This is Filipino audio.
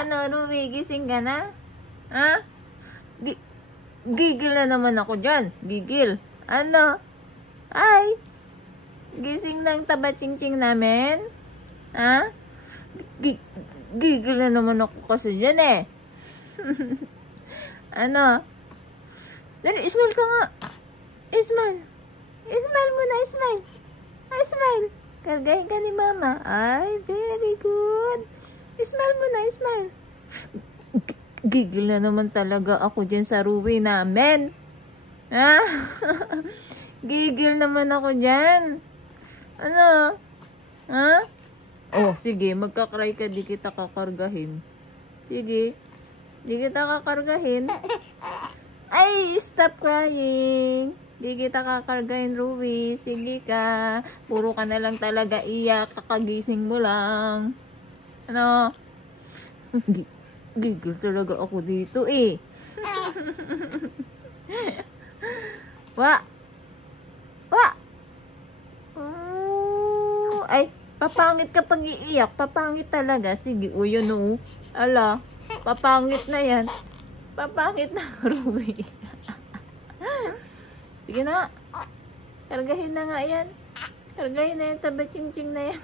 Ano, Ruby, gising ka na? Ha? Gigil na naman ako dyan. Gigil. Ano? Ay, gising ng taba-ching-ching namin? Ha? Gigil na naman ako kasi dyan eh. Ano? Dali, smile ka nga. Smile. Smile muna, smile. Ay, smile. Kargahin ka ni mama. Ay, very good. Smile muna, smile. Gigil na naman talaga ako dyan sa Ruby namin. Ha? Gigil naman ako dyan. Ano? Ha? Oh, sige, magkakry ka, di kita kakargahin. Sige. Di kita kakargahin. Ay, stop crying. Di kita kakargahin, Ruby. Sige ka. Puro ka na lang talaga iyak. Kakagising mo lang. Ano? Gigil talaga ako dito eh. Wa! Wa! Oh, ay, papangit ka pag iiyak. Papangit talaga. Sige, o yun o. Ala, papangit na yan. Papangit na, Ruby. Sige na. Kargahin na nga yan. Kargahin na yan. Taba-ching-ching na yan.